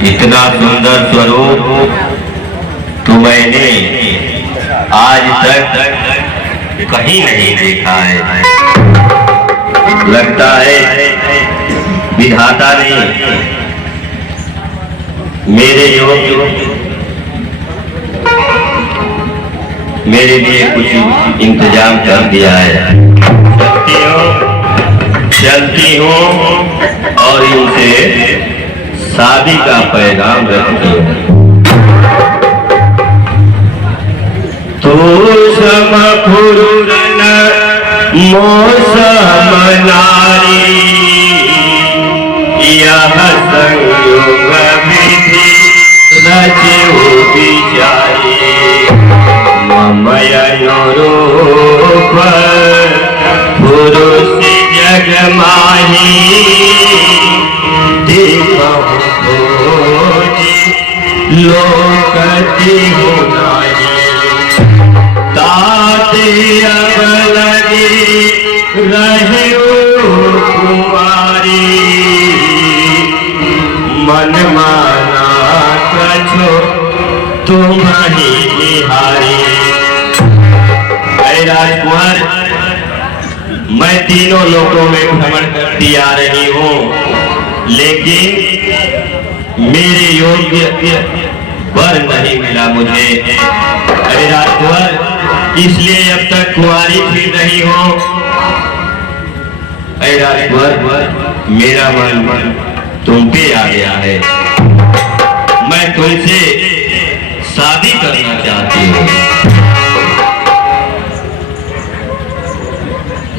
इतना सुंदर स्वरूप तो मैंने आज तक कहीं नहीं देखा है। लगता है विधाता ने मेरे लिए कुछ इंतजाम कर दिया है। चलती हूँ और इनसे शादी का पैगाम रखती हूँ। तो समपुरन मौसम नारी यह संयोग विधि रचो विचारी ममयनोरूप पुरुष जग माही लोकति ताते अवलगी रहो कुमारी मन माना कछो तुम्हारी बिहारी। राजकुमार, मैं तीनों लोकों में भ्रमण करती आ रही हूँ, लेकिन मेरे योग्य वर नहीं मिला मुझे। अरे राजकुमार, इसलिए अब तक कुंवारी फिर रही हूँ। अरे राजकुमार, मेरा मन तुम पे आ गया है। मैं तुमसे शादी करना चाहती हूँ।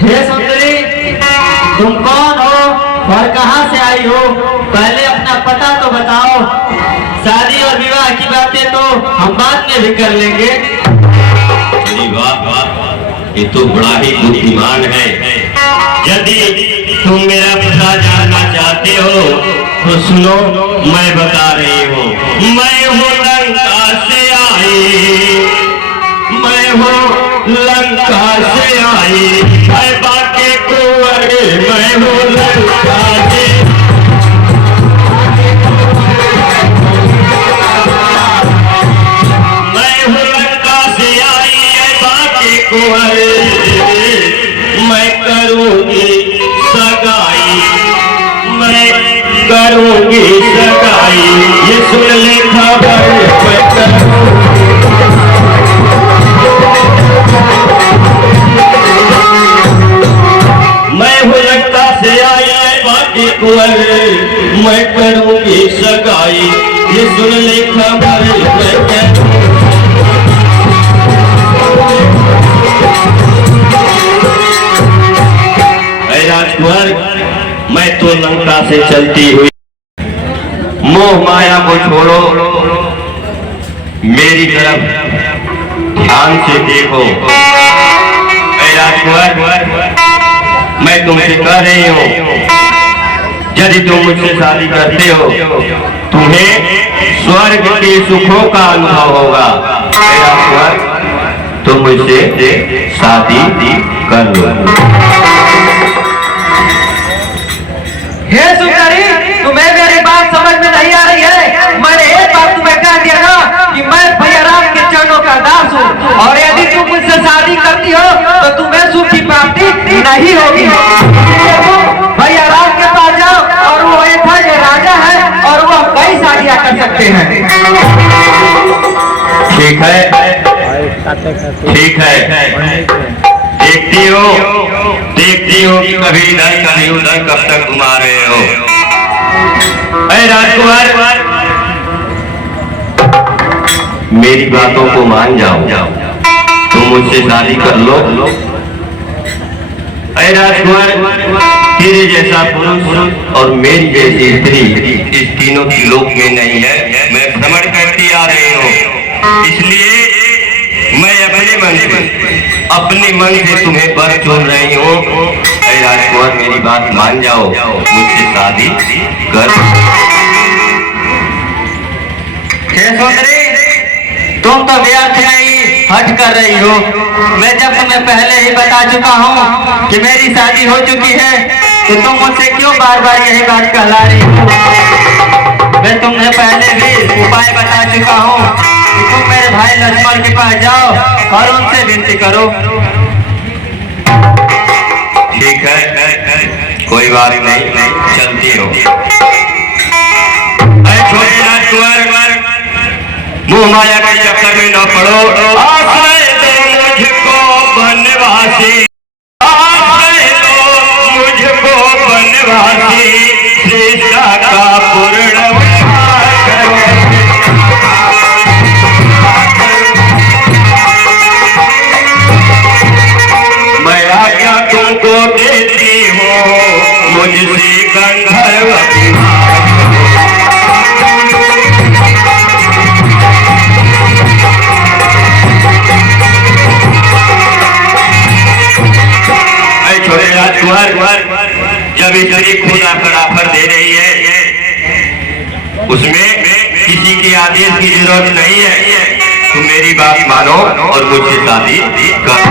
हे सुंदरी, तुम कौन हो और कहां से आई हो? पहले अपना पता तो बताओ। शादी और विवाह की बातें तो हम बाद में भी कर लेंगे। अरे वाह वाह, ये तो बड़ा ही बुद्धिमान है। यदि तुम मेरा पता जानना चाहते हो तो सुनो, मैं बता रही हूँ। मैं हूँ लंका से आई, मैं हूँ लंका से आई, मैं बाके कुंवर, मैं हूँ लंका से। मैं हूँ लंका से आई, बाके कुंवर, मैं करूँगी सगाई, मैं करूँगी सगाई। ये सुन ले खबर, मैं करूँगी। मैं हूँ लंका से आई बाकी कुंवर, मैं करूँगी सगाई। ये सुन ले खबर, मैं करूँगी। राजकुमार, मैं तो लंका से चलती हुई, मोह माया को छोड़ो, मेरी तरफ ध्यान से देखो। राजकुमार, मैं तुमसे कह रही हूँ, यदि तुम मुझसे शादी करते हो, तुम्हें स्वर्ग के सुखों का अनुभव होगा। राजकुमार, तुम मुझसे शादी कर लो। हे सुंदरी, तुम्हें मेरी बात समझ में नहीं आ रही है। मैंने एक बार तुम्हें कह दिया ना कि मैं भैया राम के चरणों का दास हूँ, और यदि तुम मुझसे शादी करती हो तो तुम्हें सुख की प्राप्ति नहीं होगी। भैया राम के पास जाओ, और वो ऐसा ये राजा है, और वो कई शादियां कर सकते हैं। ठीक है, ठीक है, देखती हो कि कभी इधर कभी उधर कब तक घुमा रहे हो। अरे राजकुमार, मेरी बातों को मान जाओ, तुम मुझसे शादी कर लो। अरे राजकुमार, तेरे जैसा पुरुष और मेरी जैसी स्त्री इस तीनों की लोक में नहीं है। मैं भ्रमण करती आ रही हूँ, इसलिए मैं अपने मन से तुम्हें वर चुन रही हूँ। अरे राजकुमार, मेरी बात मान जाओ, मुझसे शादी कर। तुम तो व्यर्थ नहीं हट कर रही हो। मैं जब तुम्हें पहले ही बता चुका हूँ कि मेरी शादी हो चुकी है, तो तुम मुझसे क्यों बार बार यही बात कहला रही हो? मैं तुम्हें राजकुमार के पास जाओ और उनसे विनती करो। ठीक है, कोई बात नहीं, चलती हो। छोटे राजकुमार, मुंह माया के चक्कर में न पड़ो। आश्रय दो मुझको बनवासी, आश्रय दो मुझको बनवासी, सृष्टा का पूर्ण करो। मैं आज्ञा तुमको देती हूँ, मुझसे गंधर्व छोटे राजकुमार, जब इतनी खुदा पर ऑफर दे रही है, उसमें किसी के आदेश की जरूरत नहीं है। तुम मेरी बात मानो और मुझसे शादी करो।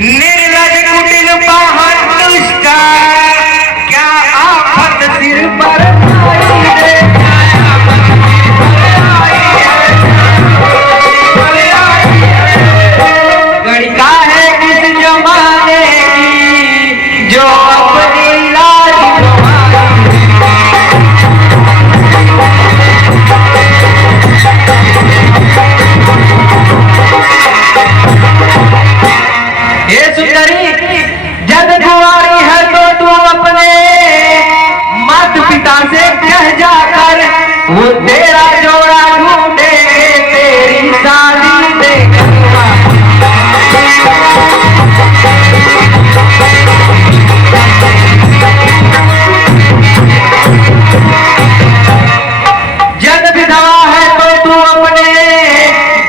निर्लज कुटिल पाहन दुष्टा, क्या आफत सिर पर आई रे। गणिका है किस जमाने की, जो अपनी लाज हे सुंदरी, जब कुंवारी है तो तू अपने माता पिता से कह जाकर, वो तेरा जोड़ा ढूंढे, तेरी शादी देगा। जब विधवा है तो तू अपने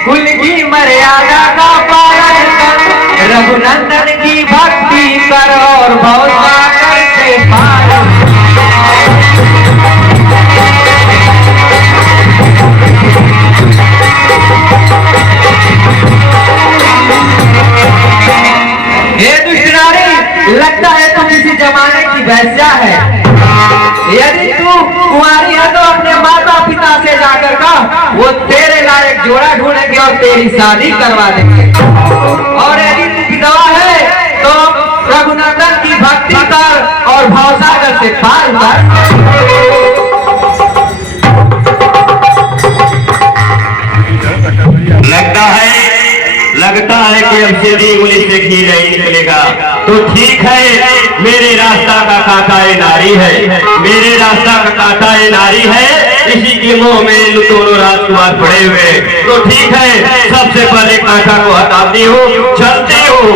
कुल की मर्यादा का पालन कर, रघुनंदन की भक्ति कर और भवसागर से पार। हे दुष्ट नारी, लगता है तुम किसी जमाने की वैश्या है। यदि तू कुंवारी है तो अपने माता पिता से जाकर कहा, वो तेरे लायक जोड़ा ढूंढेंगे और तेरी शादी करवा देंगे। और यदि तू विधवा है तो रघुनंदन की भक्ति कर और भवसागर से पार उतर। लगता है कि अब सीधी उंगली से घी नहीं निकलेगा। तो ठीक है, मेरे रास्ता का कांटा ये नारी है, मेरे रास्ता का कांटा ये नारी है, इसी के मुंह में दोनों राजकुमार पड़े हुए। तो ठीक है, सबसे पहले कांटा को हटाती हूँ, चलती हूँ।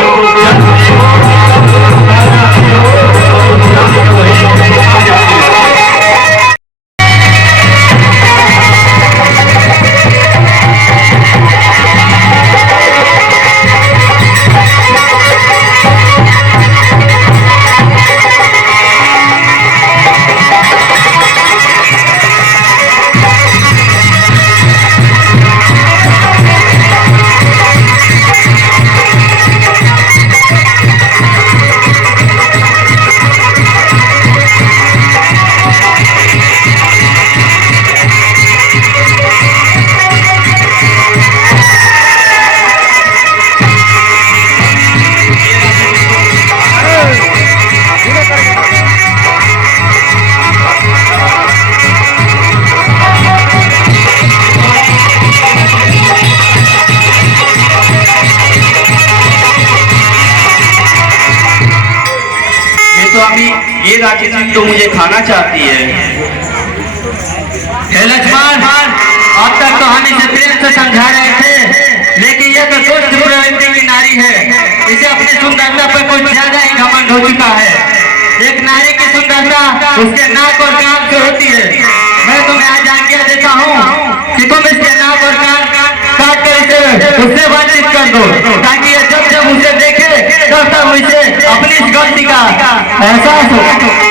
ये राक्षसी तो मुझे खाना चाहती है। हे लक्ष्मण, अब तक तो हम इसे प्रेम से समझा रहे थे, लेकिन यह तो दुष्ट प्रवृत्ति की नारी है। इसे अपनी सुंदरता पर कुछ ज्यादा ही घमंड हो चुका है। एक नारी की सुंदरता उसके नाक और कान से होती है। मैं तुम्हें आज आज्ञा देता हूँ कि तुम इसके नाक और कान काट कर इसे उससे बातचीत कर दो, ताकि ये जब जब उसे देखे तब तब उसे अपनी इस गलती का एहसास हो।